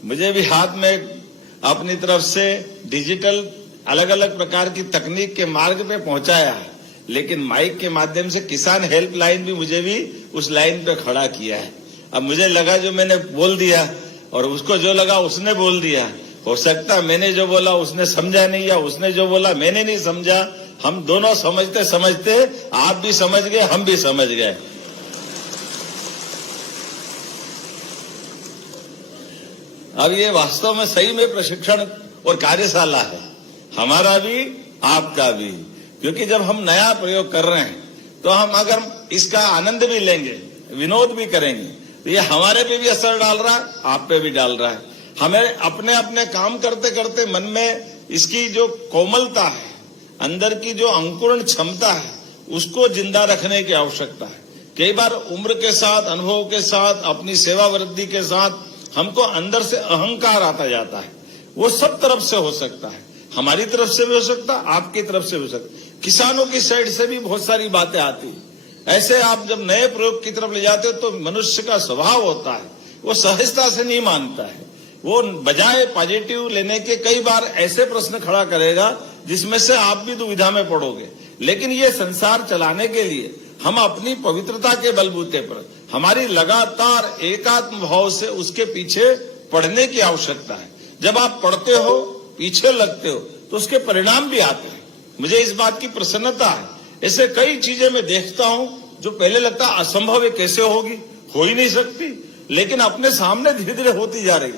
मुझे भी हाथ में अपनी तरफ से डिजिटल अलग अलग प्रकार की तकनीक के मार्ग पे पहुंचाया है, लेकिन माइक के माध्यम से किसान हेल्पलाइन भी मुझे भी उस लाइन पे खड़ा किया है। अब मुझे लगा जो मैंने बोल दिया और उसको जो लगा उसने बोल दिया, हो सकता मैंने जो बोला उसने समझा नहीं या उसने जो बोला मैंने नहीं समझा। हम दोनों समझते समझते आप भी समझ गए, हम भी समझ गए। अब ये वास्तव में सही में प्रशिक्षण और कार्यशाला है, हमारा भी आपका भी, क्योंकि जब हम नया प्रयोग कर रहे हैं तो हम अगर इसका आनंद भी लेंगे, विनोद भी करेंगे, तो ये हमारे पे भी असर डाल रहा है, आप पे भी डाल रहा है। हमें अपने अपने काम करते करते मन में इसकी जो कोमलता है, अंदर की जो अंकुरण क्षमता है, उसको जिंदा रखने की आवश्यकता है। कई बार उम्र के साथ, अनुभव के साथ, अपनी सेवा वृद्धि के साथ हमको अंदर से अहंकार आता जाता है। वो सब तरफ से हो सकता है, हमारी तरफ से भी हो सकता है, आपकी तरफ से भी हो सकता है, किसानों की साइड से भी बहुत सारी बातें आती है। ऐसे आप जब नए प्रयोग की तरफ ले जाते हो तो मनुष्य का स्वभाव होता है, वो सहजता से नहीं मानता है। वो बजाय पॉजिटिव लेने के कई बार ऐसे प्रश्न खड़ा करेगा जिसमें से आप भी दुविधा में पड़ोगे। लेकिन ये संसार चलाने के लिए हम अपनी पवित्रता के बलबूते पर, हमारी लगातार एकात्म भाव से उसके पीछे पढ़ने की आवश्यकता है। जब आप पढ़ते हो, पीछे लगते हो, तो उसके परिणाम भी आते हैं। मुझे इस बात की प्रसन्नता है। ऐसे कई चीजें मैं देखता हूं जो पहले लगता असंभव है, कैसे होगी, हो ही नहीं सकती, लेकिन अपने सामने धीरे धीरे होती जा रही।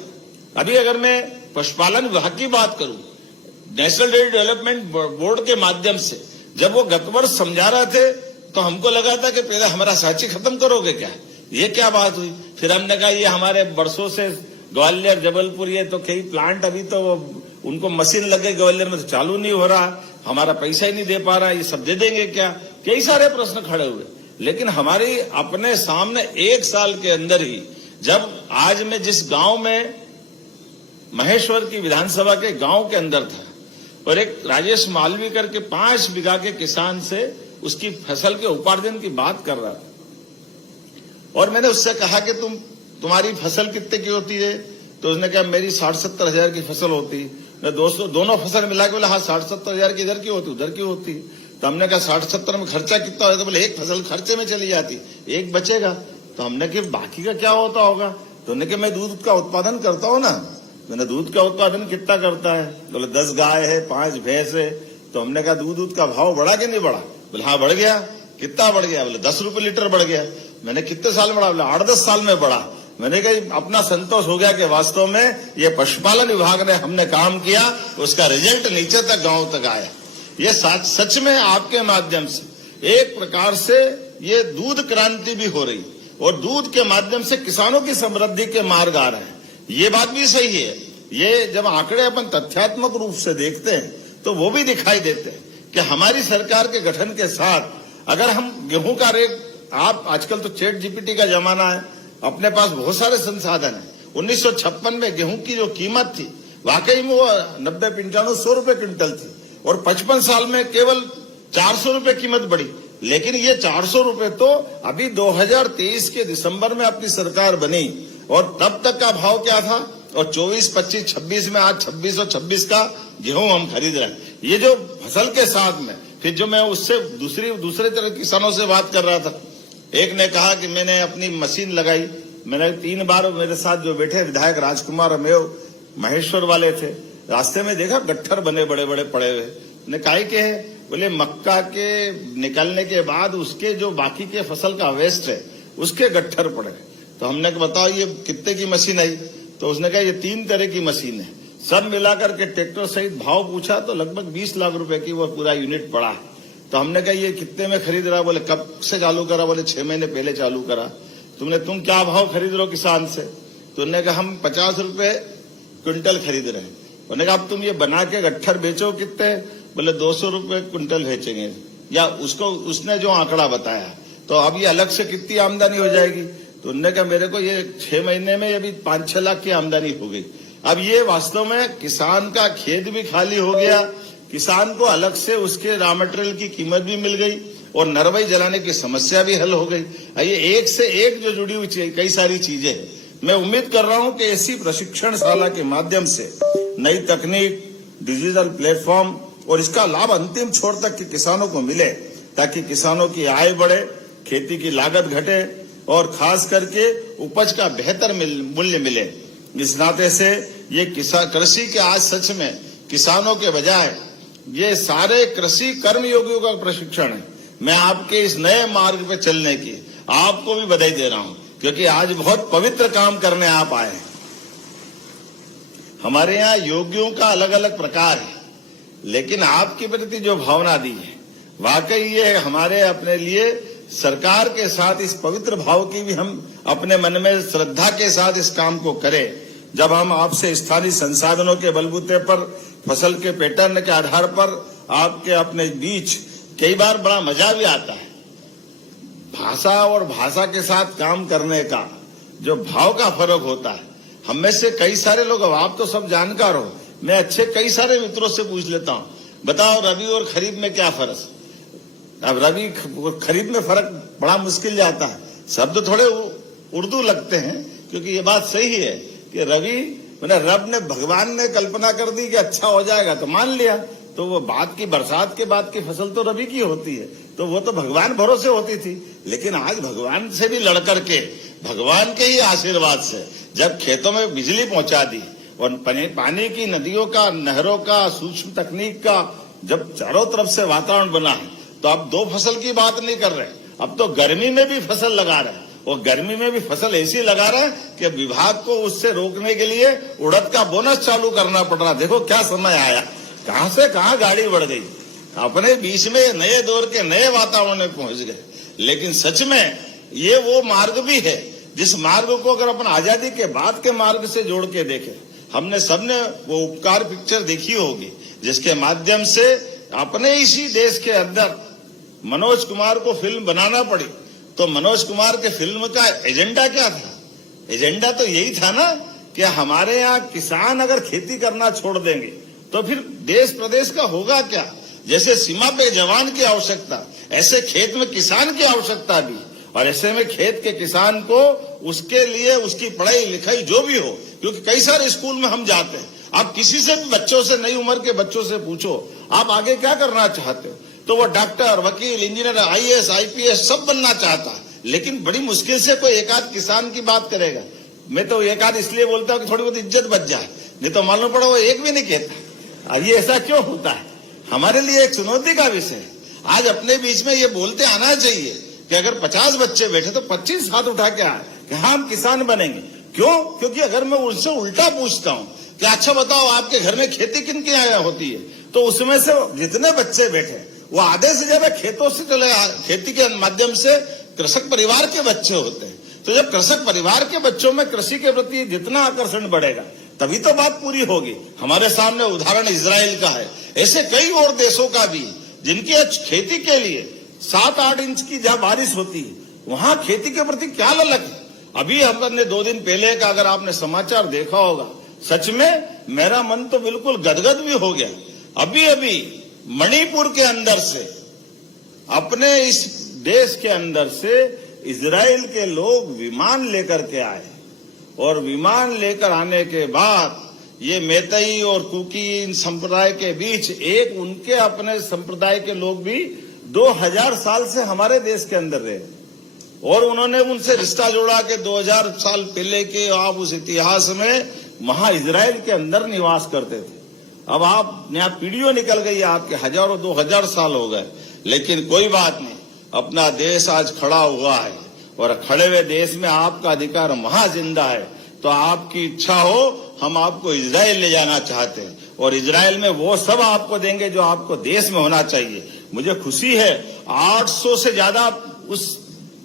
अभी अगर मैं पशुपालन विभाग की बात करूं, नेशनल डेयरी डेवलपमेंट बोर्ड के माध्यम से जब वो गत वर्ष समझा रहे थे तो हमको लगा था कि पहले हमारा सांची खत्म करोगे क्या, ये क्या बात हुई। फिर हमने कहा ये हमारे बरसों से ग्वालियर, जबलपुर, ये तो कई प्लांट अभी तो उनको मशीन लगे ग्वालियर में तो चालू नहीं हो रहा। हमारा पैसा ही नहीं दे पा रहा, ये सब दे देंगे क्या, कई सारे प्रश्न खड़े हुए। लेकिन हमारी अपने सामने 1 साल के अंदर ही, जब आज मैं जिस गांव में महेश्वर की विधानसभा के गांव के अंदर था और एक राजेश मालवीकर के 5 बीघा के किसान से उसकी फसल के उपार्जन की बात कर रहा था, और मैंने उससे कहा कि तुम्हारी फसल कितने की होती है, तो उसने कहा मेरी 60-70 हजार की फसल होती है। दोस्तों दोनों फसल मिला के बोला हाँ 60-70 हजार की इधर की होती उधर की होती। तो हमने कहा 60-70 में खर्चा कितना होता, बोले एक फसल खर्चे में चली जाती, एक बचेगा। तो हमने कहा बाकी का क्या होता होगा, तो उन्होंने कहा मैं दूध का उत्पादन करता हूँ ना। मैंने दूध का उत्पादन कितना करता है, बोले 10 गाय है 5 भैंस है। तो हमने कहा दूध का भाव बढ़ा कि नहीं बढ़ा, बोले हाँ बढ़ गया। कितना बढ़ गया, बोले 10 रुपए लीटर बढ़ गया। मैंने कितने साल में बढ़ा, बोले 8-10 साल में बढ़ा। मैंने कहा अपना संतोष हो गया कि वास्तव में ये पशुपालन विभाग ने हमने काम किया, उसका रिजल्ट नीचे तक गांव तक आया। ये सच में आपके माध्यम से एक प्रकार से ये दूध क्रांति भी हो रही, और दूध के माध्यम से किसानों की समृद्धि के मार्ग आ रहे हैं। ये बात भी सही है। ये जब आंकड़े अपन तथ्यात्मक रूप से देखते हैं तो वो भी दिखाई देते हैं कि हमारी सरकार के गठन के साथ अगर हम गेहूं का रेट, आप आजकल तो चैट जीपीटी का जमाना है, अपने पास बहुत सारे संसाधन है। 1956 में गेहूं की जो कीमत थी वाकई में वो 90-95-100 रुपए क्विंटल थी, और 55 साल में केवल 400 रुपए कीमत बढ़ी। लेकिन ये 400 रुपए तो अभी 2023 के दिसंबर में अपनी सरकार बनी, और तब तक का भाव क्या था, और 24, 25, 26 में आज 2626 का गेहूं हम खरीद रहे हैं। ये जो फसल के साथ में फिर जो मैं उससे दूसरे तरह किसानों से बात कर रहा था, एक ने कहा कि मैंने अपनी मशीन लगाई। मैंने 3 बार मेरे साथ जो बैठे विधायक राजकुमार अमेव महेश्वर वाले थे, रास्ते में देखा गट्ठर बने बड़े बड़े पड़े हुए। ने काहे के है, बोले मक्का के निकलने के बाद उसके जो बाकी के फसल का वेस्ट है उसके गट्ठर पड़े। तो हमने कहा बताओ ये कितने की मशीन आई, तो उसने कहा ये 3 तरह की मशीन है, सब मिलाकर के ट्रैक्टर सहित भाव पूछा तो लगभग 20 लाख रुपए की वो पूरा यूनिट पड़ा है। तो हमने कहा ये कितने में खरीद रहा, बोले कब से चालू करा, बोले 6 महीने पहले चालू करा। तुम क्या भाव खरीद रहे हो किसान से, तो उन्होंने कहा हम 50 रुपए क्विंटल खरीद रहे हैं। उन्होंने कहा अब तुम ये बना के गट्ठर बेचो कितने, बोले 200 रुपए क्विंटल बेचेंगे, या उसने जो आंकड़ा बताया। तो अब ये अलग से कितनी आमदनी हो जाएगी, तो उन्होंने कहा मेरे को ये 6 महीने में अभी 5-6 लाख की आमदनी हो गई। अब ये वास्तव में किसान का खेत भी खाली हो गया, किसान को अलग से उसके रॉ मटेरियल की कीमत भी मिल गई, और नरवाई जलाने की समस्या भी हल हो गई। ये एक से एक जो जुड़ी हुई कई सारी चीजें हैं। मैं उम्मीद कर रहा हूं कि ऐसी प्रशिक्षणशाला के माध्यम से नई तकनीक, डिजिटल प्लेटफॉर्म और इसका लाभ अंतिम छोर तक के किसानों को मिले, ताकि किसानों की आय बढ़े, खेती की लागत घटे और खास करके उपज का बेहतर मूल्य मिले। इस नाते से ये कृषि के आज सच में किसानों के बजाय ये सारे कृषि कर्मयोगियों का प्रशिक्षण है। मैं आपके इस नए मार्ग पे चलने की आपको भी बधाई दे रहा हूं, क्योंकि आज बहुत पवित्र काम करने आप आए हैं। हमारे यहाँ योगियों का अलग अलग प्रकार है, लेकिन आपके प्रति जो भावना दी है वाकई ये हमारे अपने लिए सरकार के साथ इस पवित्र भाव की भी हम अपने मन में श्रद्धा के साथ इस काम को करें। जब हम आपसे स्थानीय संसाधनों के बलबूते पर, फसल के पैटर्न के आधार पर आपके अपने बीच कई बार बड़ा मजा भी आता है। भाषा और भाषा के साथ काम करने का जो भाव का फर्क होता है, हम में से कई सारे लोग, अब आप तो सब जानकार हो, मैं अच्छे कई सारे मित्रों से पूछ लेता हूं, बताओ रबी और खरीफ में क्या फर्क। अब रबी खरीफ में फर्क बड़ा मुश्किल जाता है, शब्द थोड़े उर्दू लगते हैं, क्योंकि ये बात सही है कि रबी मैंने रब ने, भगवान ने कल्पना कर दी कि अच्छा हो जाएगा तो मान लिया, तो वो बाद की बरसात के बाद की फसल तो रबी की होती है, तो वो तो भगवान भरोसे होती थी। लेकिन आज भगवान से भी लड़ करके, भगवान के ही आशीर्वाद से जब खेतों में बिजली पहुंचा दी और पानी की नदियों का, नहरों का, सूक्ष्म तकनीक का जब चारों तरफ से वातावरण बना है, तो अब 2 फसल की बात नहीं कर रहे, अब तो गर्मी में भी फसल लगा रहे हैं, और गर्मी में भी फसल ऐसी लगा रहे हैं कि विभाग को उससे रोकने के लिए उड़द का बोनस चालू करना पड़ रहा। देखो क्या समय आया, कहां से कहां गाड़ी बढ़ गई, अपने बीच में नए दौर के नए वातावरण में पहुंच गए। लेकिन सच में ये वो मार्ग भी है जिस मार्ग को अगर अपन आजादी के बाद के मार्ग से जोड़ के देखें, हमने सबने वो उपकार पिक्चर देखी होगी, जिसके माध्यम से अपने इसी देश के अंदर मनोज कुमार को फिल्म बनाना पड़ी, तो मनोज कुमार के फिल्म का एजेंडा क्या था? एजेंडा तो यही था ना कि हमारे यहाँ किसान अगर खेती करना छोड़ देंगे तो फिर देश प्रदेश का होगा क्या? जैसे सीमा पे जवान की आवश्यकता, ऐसे खेत में किसान की आवश्यकता भी, और ऐसे में खेत के किसान को उसके लिए उसकी पढ़ाई लिखाई जो भी हो, क्योंकि कई सारे स्कूल में हम जाते हैं, आप किसी से भी बच्चों से, नई उम्र के बच्चों से पूछो आप आगे क्या करना चाहते हो, तो वो डॉक्टर, वकील, इंजीनियर, आईएएस, आईपीएस सब बनना चाहता है, लेकिन बड़ी मुश्किल से कोई एक आध किसान की बात करेगा। मैं तो एक आध इसलिए बोलता हूँ कि थोड़ी बहुत इज्जत बच जाए, नहीं तो मालूम पड़ा वो एक भी नहीं कहता। ये ऐसा क्यों होता है? हमारे लिए एक चुनौती का विषय है। आज अपने बीच में ये बोलते आना चाहिए कि अगर 50 बच्चे बैठे तो 25 हाथ उठा के आए कि हाँ हम किसान बनेंगे। क्यों? क्योंकि अगर मैं उनसे उल्टा पूछता हूँ कि अच्छा बताओ आपके घर में खेती किन की आया होती है, तो उसमें से जितने बच्चे बैठे वो आधे से ज्यादा खेतों से चले, खेती के माध्यम से कृषक परिवार के बच्चे होते हैं। तो जब कृषक परिवार के बच्चों में कृषि के प्रति जितना आकर्षण बढ़ेगा तभी तो बात पूरी होगी। हमारे सामने उदाहरण इजराइल का है, ऐसे कई और देशों का भी जिनकी खेती के लिए 7-8 इंच की जहां बारिश होती है वहां खेती के प्रति क्या ललक है। अभी हमने 2 दिन पहले का अगर आपने समाचार देखा होगा, सच में मेरा मन तो बिल्कुल गदगद भी हो गया। अभी अभी मणिपुर के अंदर से, अपने इस देश के अंदर से इजराइल के लोग विमान लेकर के आए, और विमान लेकर आने के बाद ये मैतई और कुकी संप्रदाय के बीच एक उनके अपने संप्रदाय के लोग भी 2000 साल से हमारे देश के अंदर रहे, और उन्होंने उनसे रिश्ता जोड़ा कि 2000 साल पहले के आप उस इतिहास में वहां इजराइल के अंदर निवास करते थे। अब आप यहाँ पीढ़ियों निकल गई, आपके 1000-2000 साल हो गए, लेकिन कोई बात नहीं, अपना देश आज खड़ा हुआ है, और खड़े हुए देश में आपका अधिकार वहां जिंदा है। तो आपकी इच्छा हो हम आपको इजराइल ले जाना चाहते हैं, और इजराइल में वो सब आपको देंगे जो आपको देश में होना चाहिए। मुझे खुशी है 800 से ज्यादा उस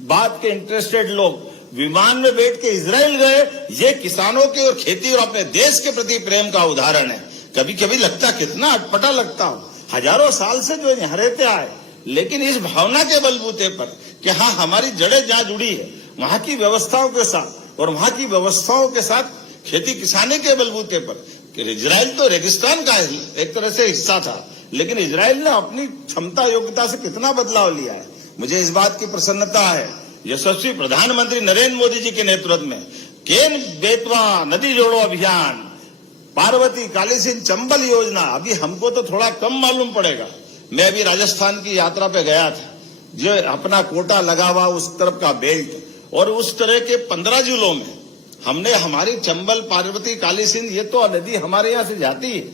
बात के इंटरेस्टेड लोग विमान में बैठ के इजराइल गए। ये किसानों के और खेती और अपने देश के प्रति प्रेम का उदाहरण है। कभी कभी लगता कितना अटपटा लगता हो, हजारों साल से जो यहाँ रहते आए, लेकिन इस भावना के बलबूते पर कि हाँ हमारी जड़ें जहाँ जुड़ी है वहां की व्यवस्थाओं के साथ, और वहां की व्यवस्थाओं के साथ खेती किसानी के बलबूते पर, कि इजराइल तो रेगिस्तान का एक तरह से हिस्सा था, लेकिन इजराइल ने अपनी क्षमता योग्यता से कितना बदलाव लिया है। मुझे इस बात की प्रसन्नता है, यशस्वी प्रधानमंत्री नरेंद्र मोदी जी के नेतृत्व में केन बेतवा नदी जोड़ो अभियान, पार्वती कालीसिंध चंबल योजना, अभी हमको तो थोड़ा कम मालूम पड़ेगा। मैं अभी राजस्थान की यात्रा पे गया था, जो अपना कोटा लगा हुआ उस तरफ का बेल्ट, और उस तरह के 15 जिलों में हमने हमारी चंबल, पार्वती, कालीसिंध, ये तो नदी हमारे यहाँ से जाती है।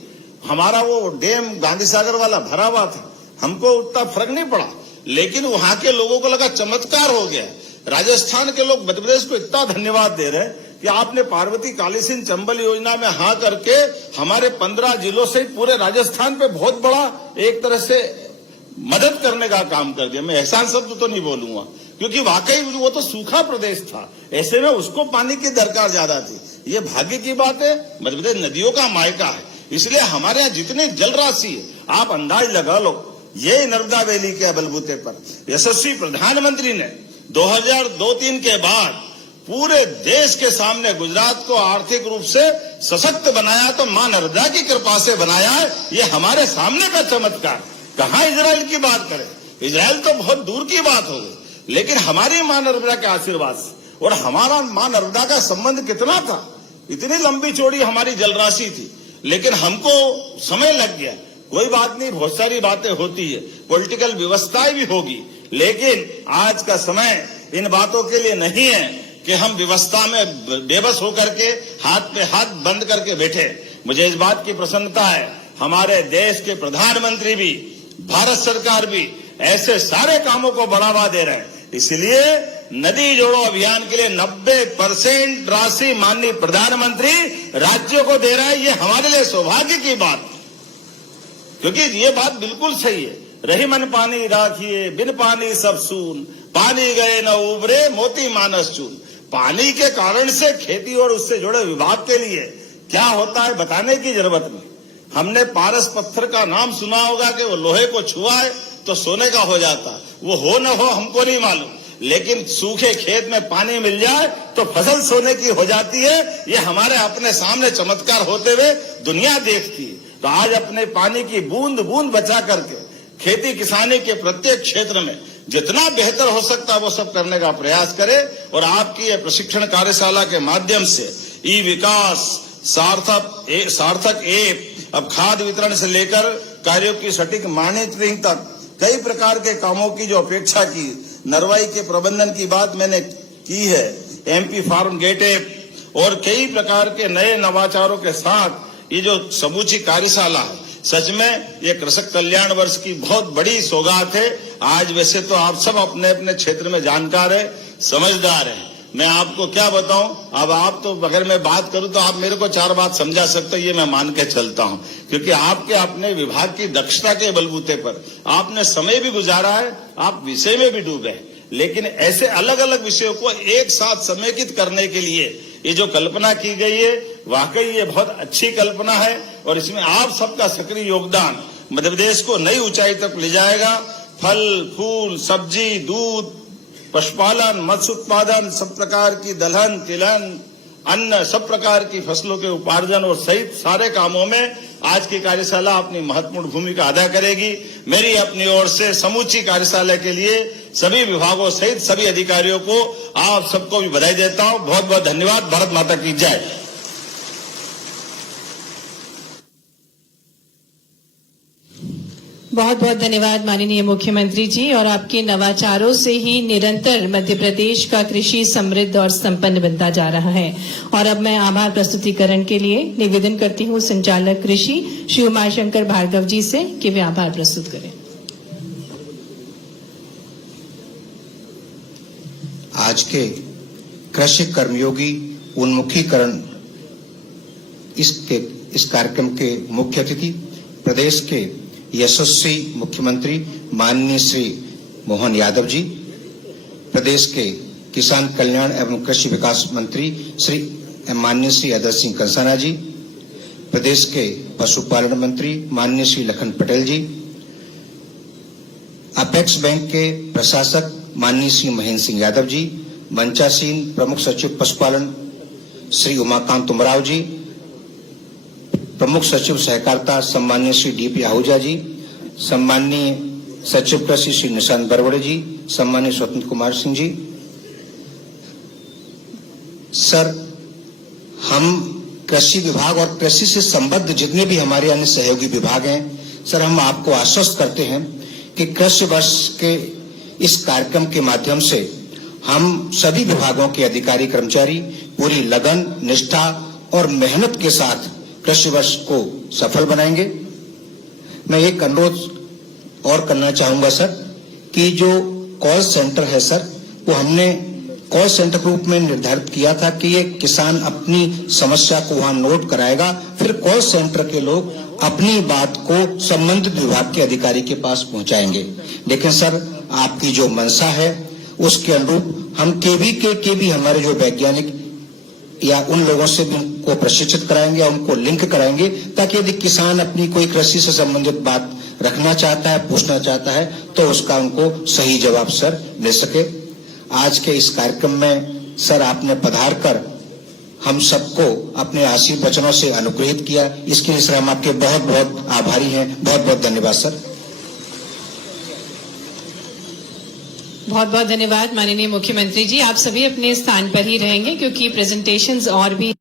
हमारा वो डैम गांधी सागर वाला भरा हुआ था, हमको उतना फर्क नहीं पड़ा, लेकिन वहां के लोगों को लगा चमत्कार हो गया। राजस्थान के लोग मध्य प्रदेश को इतना धन्यवाद दे रहे हैं कि आपने पार्वती कालीसिंध चंबल योजना में हाँ करके हमारे 15 जिलों से पूरे राजस्थान पे बहुत बड़ा एक तरह से मदद करने का काम कर दिया। मैं एहसान शब्द तो नहीं बोलूंगा, क्योंकि वाकई वो तो सूखा प्रदेश था, ऐसे में उसको पानी की दरकार ज्यादा थी। ये भाग्य की बात है, मध्य प्रदेश नदियों का मायका है, इसलिए हमारे यहाँ जितनी जल राशि है आप अंदाज लगा लो। ये नर्मदा वैली के बलबूते पर यशस्वी प्रधानमंत्री ने 2002-3 के बाद पूरे देश के सामने गुजरात को आर्थिक रूप से सशक्त बनाया, तो मां नर्मदा की कृपा से बनाया है। ये हमारे सामने का चमत्कार। कहाँ इजराइल की बात करें, इजराइल तो बहुत दूर की बात हो गई, लेकिन हमारी मां नर्मदा के आशीर्वाद से, और हमारा मां नर्मदा का संबंध कितना था, इतनी लंबी चौड़ी हमारी जलराशि थी, लेकिन हमको समय लग गया। कोई बात नहीं, बहुत सारी बातें होती है, पॉलिटिकल व्यवस्थाएं भी होगी, लेकिन आज का समय इन बातों के लिए नहीं है कि हम व्यवस्था में बेबस होकर के हाथ पे हाथ बंद करके बैठे। मुझे इस बात की प्रसन्नता है, हमारे देश के प्रधानमंत्री भी, भारत सरकार भी ऐसे सारे कामों को बढ़ावा दे रहे हैं। इसलिए नदी जोड़ो अभियान के लिए 90% राशि माननीय प्रधानमंत्री राज्यों को दे रहा है। ये हमारे लिए सौभाग्य की बात, क्योंकि ये बात बिल्कुल सही है। रही मन पानी राखिए, बिन पानी सब सून, पानी गए न उबरे, मोती मानस चून। पानी के कारण से खेती और उससे जुड़े विभाग के लिए क्या होता है बताने की जरूरत नहीं। हमने पारस पत्थर का नाम सुना होगा कि वो लोहे को छुआए तो सोने का हो जाता, वो हो न हो हमको नहीं मालूम, लेकिन सूखे खेत में पानी मिल जाए तो फसल सोने की हो जाती है। ये हमारे अपने सामने चमत्कार होते हुए दुनिया देखती है। तो आज अपने पानी की बूंद बूंद बचा करके खेती किसानी के प्रत्येक क्षेत्र में जितना बेहतर हो सकता है वो सब करने का प्रयास करें। और आपकी ये प्रशिक्षण कार्यशाला के माध्यम से ई विकास, सार्थक ऐप, अब खाद वितरण से लेकर कार्यों की सटीक मॉनिटरिंग तक कई प्रकार के कामों की जो अपेक्षा की, नरवाई के प्रबंधन की बात मैंने की है, एमपी फार्म गेट ऐप और कई प्रकार के नए नवाचारों के साथ ये जो समूची कार्यशाला है, सच में ये कृषक कल्याण वर्ष की बहुत बड़ी सौगात है। आज वैसे तो आप सब अपने अपने क्षेत्र में जानकार है, समझदार है, मैं आपको क्या बताऊं, अब आप तो अगर मैं बात करूं तो आप मेरे को 4 बात समझा सकते हो, ये मैं मान के चलता हूं, क्योंकि आपके अपने विभाग की दक्षता के बलबूते पर आपने समय भी गुजारा है, आप विषय में भी डूबे हैं, लेकिन ऐसे अलग अलग विषयों को एक साथ समेकित करने के लिए ये जो कल्पना की गई है, वाकई ये बहुत अच्छी कल्पना है और इसमें आप सबका सक्रिय योगदान मध्य प्रदेश को नई ऊंचाई तक ले जाएगा। फल, फूल, सब्जी, दूध, पशुपालन, मत्स्य उत्पादन, सब प्रकार की दलहन, तिलहन, अन्न, सब प्रकार की फसलों के उपार्जन और सहित सारे कामों में आज की कार्यशाला अपनी महत्वपूर्ण भूमिका अदा करेगी। मेरी अपनी ओर से समूची कार्यशाला के लिए सभी विभागों सहित सभी अधिकारियों को, आप सबको भी बधाई देता हूं। बहुत बहुत धन्यवाद। भारत माता की जय। बहुत बहुत धन्यवाद माननीय मुख्यमंत्री जी। और आपके नवाचारों से ही निरंतर मध्य प्रदेश का कृषि समृद्ध और संपन्न बनता जा रहा है। और अब मैं आभार प्रस्तुतिकरण के लिए निवेदन करती हूं संचालक कृषि श्री उमाशंकर भार्गव जी से कि वे आभार प्रस्तुत करें। आज के कृषि कर्मयोगी उन्मुखीकरण इस कार्यक्रम के मुख्य अतिथि प्रदेश के यशस्वी मुख्यमंत्री माननीय श्री मोहन यादव जी, प्रदेश के किसान कल्याण एवं कृषि विकास मंत्री श्री माननीय श्री आदर्श सिंह कंसाना जी, प्रदेश के पशुपालन मंत्री माननीय श्री लखन पटेल जी, अपेक्स बैंक के प्रशासक माननीय श्री महेंद्र सिंह यादव जी, मंचासीन प्रमुख सचिव पशुपालन श्री उमाकांत उमराव जी, प्रमुख सचिव सहकारिता सम्माननीय श्री डीपी आहूजा जी, सम्माननीय सचिव कृषि श्री निशांत बरवड़े जी, सम्माननीय स्वतंत्र कुमार सिंह जी। सर, हम कृषि विभाग और कृषि से संबद्ध जितने भी हमारे अन्य सहयोगी विभाग हैं, सर, हम आपको आश्वस्त करते हैं कि कृषि वर्ष के इस कार्यक्रम के माध्यम से हम सभी विभागों के अधिकारी कर्मचारी पूरी लगन, निष्ठा और मेहनत के साथ कृषि वर्ष को सफल बनाएंगे। मैं एक अनुरोध और करना चाहूंगा सर कि जो कॉल सेंटर है सर, वो हमने कॉल सेंटर के रूप में निर्धारित किया था कि ये किसान अपनी समस्या को वहां नोट कराएगा, फिर कॉल सेंटर के लोग अपनी बात को संबंधित विभाग के अधिकारी के पास पहुंचाएंगे। लेकिन सर, आपकी जो मंशा है उसके अनुरूप हम केवीके के भी हमारे जो वैज्ञानिक या उन लोगों से भी उनको प्रशिक्षित कराएंगे या उनको लिंक कराएंगे, ताकि यदि किसान अपनी कोई कृषि से संबंधित बात रखना चाहता है, पूछना चाहता है, तो उसका उनको सही जवाब सर मिल सके। आज के इस कार्यक्रम में सर आपने पधार कर हम सबको अपने आशीर्वचनों से अनुग्रहित किया, इसके लिए सर हम आपके बहुत बहुत आभारी हैं। बहुत बहुत धन्यवाद सर। बहुत बहुत धन्यवाद माननीय मुख्यमंत्री जी। आप सभी अपने स्थान पर ही रहेंगे क्योंकि प्रेजेंटेशंस और भी